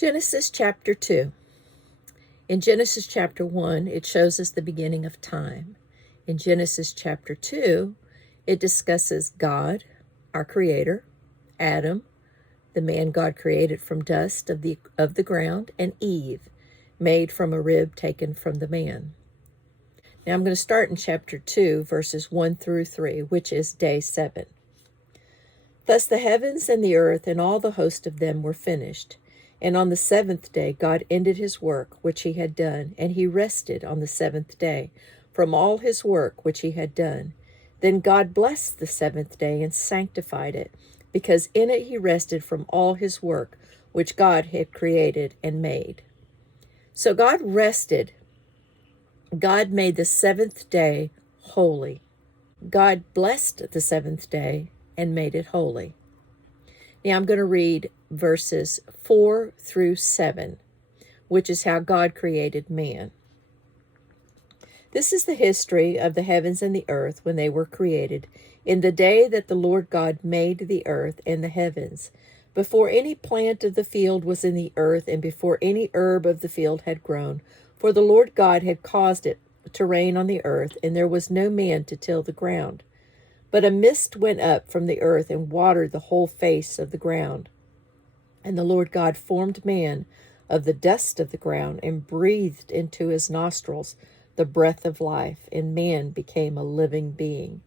Genesis chapter 2. In Genesis chapter 1, it shows us the beginning of time. In Genesis chapter 2, it discusses God, our creator, Adam, the man God created from dust of the ground, and Eve, made from a rib taken from the man. Now I'm going to start in chapter 2, verses 1 through 3, which is day 7. Thus the heavens and the earth and all the host of them were finished. And on the seventh day God ended his work which he had done, and he rested on the seventh day from all his work which he had done. Then God blessed the seventh day and sanctified it, because in it he rested from all his work which God had created and made. So God rested. God made the seventh day holy. God blessed the seventh day and made it holy. Now I'm going to read verses 4 through 7, which is how God created man. This is the history of the heavens and the earth when they were created, in the day that the Lord God made the earth and the heavens, before any plant of the field was in the earth, and before any herb of the field had grown. For the Lord God had caused it to rain on the earth, and there was no man to till the ground. But a mist went up from the earth and watered the whole face of the ground. And the Lord God formed man of the dust of the ground and breathed into his nostrils the breath of life, and man became a living being.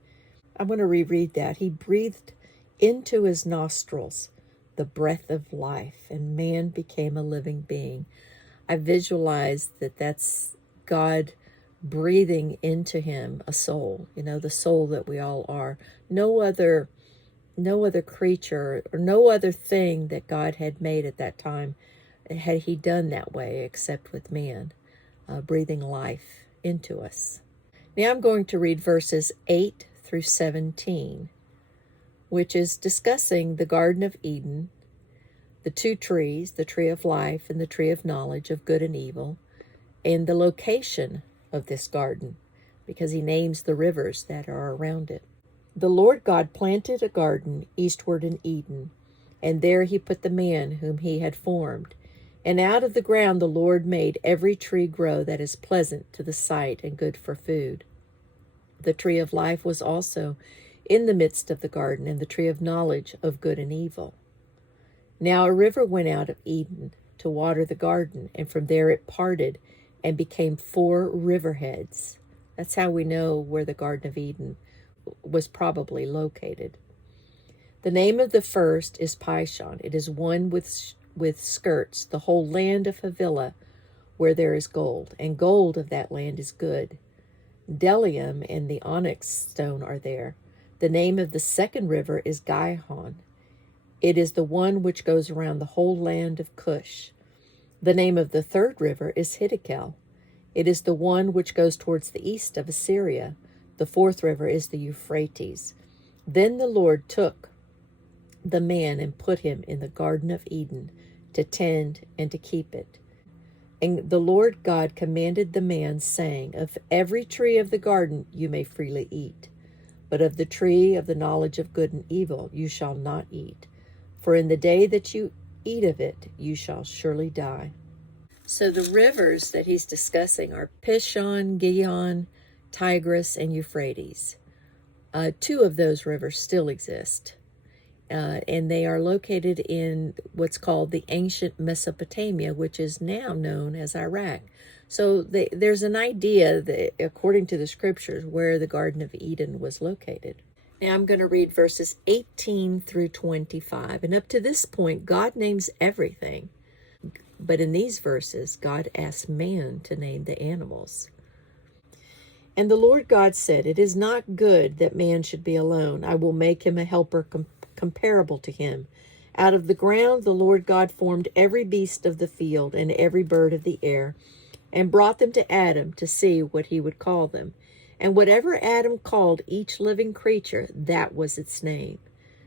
I want to reread that. He breathed into his nostrils the breath of life, and man became a living being. I visualize that that's God breathing into him a soul, the soul that we all are. No other creature or no other thing that God had made at that time had he done that way except with man, breathing life into us. Now I'm going to read verses 8 through 17, which is discussing the Garden of Eden, the two trees, the tree of life and the tree of knowledge of good and evil, and the location of this garden, because he names the rivers that are around it. The Lord God planted a garden eastward in Eden, and there he put the man whom he had formed. And out of the ground the Lord made every tree grow that is pleasant to the sight and good for food. The tree of life was also in the midst of the garden, and the tree of knowledge of good and evil. Now a river went out of Eden to water the garden, and from there it parted and became 4 riverheads. That's how we know where the Garden of Eden was probably located. The name of the first is Piston. It is one with skirts, the whole land of Havilah, where there is gold, and gold of that land is good. Bdellium and the onyx stone are there. The name of the second river is Gironde. It is the one which goes around the whole land of Cush. The name of the third river is Hiddekel. It is the one which goes towards the east of Assyria. The fourth river is the Euphrates. Then the Lord took the man and put him in the Garden of Eden to tend and to keep it. And the Lord God commanded the man, saying, Of every tree of the garden you may freely eat, but of the tree of the knowledge of good and evil you shall not eat. For in the day that you eat of it, you shall surely die. So the rivers that he's discussing are Piston, Gironde, Tigris, and Euphrates. 2 of those rivers still exist, and they are located in what's called the ancient Mesopotamia, which is now known as Iraq. So there's an idea that, according to the scriptures, where the Garden of Eden was located. Now I'm going to read verses 18 through 25. And up to this point, God names everything. But in these verses, God asks man to name the animals. And the Lord God said, It is not good that man should be alone. I will make him a helper comparable to him. Out of the ground the Lord God formed every beast of the field and every bird of the air, and brought them to Adam to see what he would call them. And whatever Adam called each living creature, that was its name.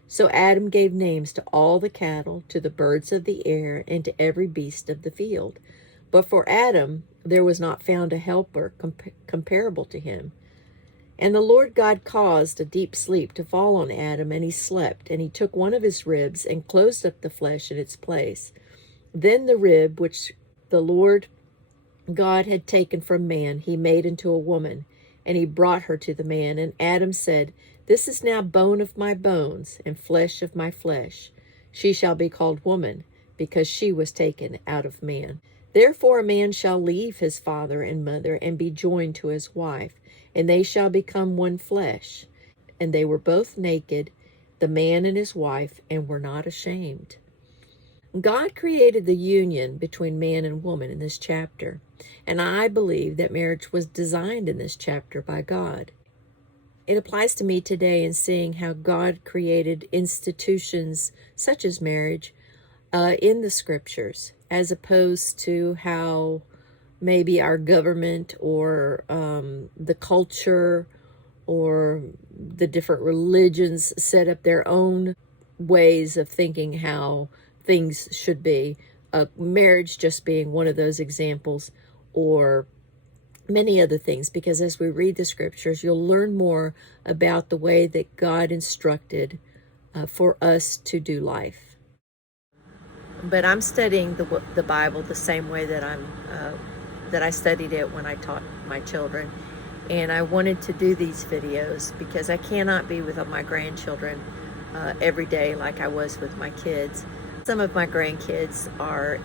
So Adam gave names to all the cattle, to the birds of the air, and to every beast of the field. But for Adam there was not found a helper comparable to him. And the Lord God caused a deep sleep to fall on Adam, and he slept. And he took one of his ribs and closed up the flesh in its place. Then the rib which the Lord God had taken from man, he made into a woman, and he brought her to the man. And Adam said, This is now bone of my bones, and flesh of my flesh. She shall be called woman, because she was taken out of man. Therefore a man shall leave his father and mother, and be joined to his wife, and they shall become one flesh. And they were both naked, the man and his wife, and were not ashamed. God created the union between man and woman in this chapter, and I believe that marriage was designed in this chapter by God. It applies to me today in seeing how God created institutions such as marriage in the scriptures, as opposed to how maybe our government or the culture or the different religions set up their own ways of thinking how things should be. Marriage just being one of those examples, or many other things, because as we read the scriptures, you'll learn more about the way that God instructed for us to do life. But I'm studying the Bible the same way that I studied it when I taught my children. And I wanted to do these videos because I cannot be with my grandchildren every day like I was with my kids. Some of my grandkids are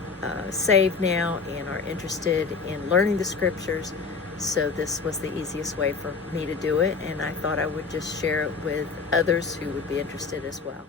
saved now and are interested in learning the scriptures, so this was the easiest way for me to do it, and I thought I would just share it with others who would be interested as well.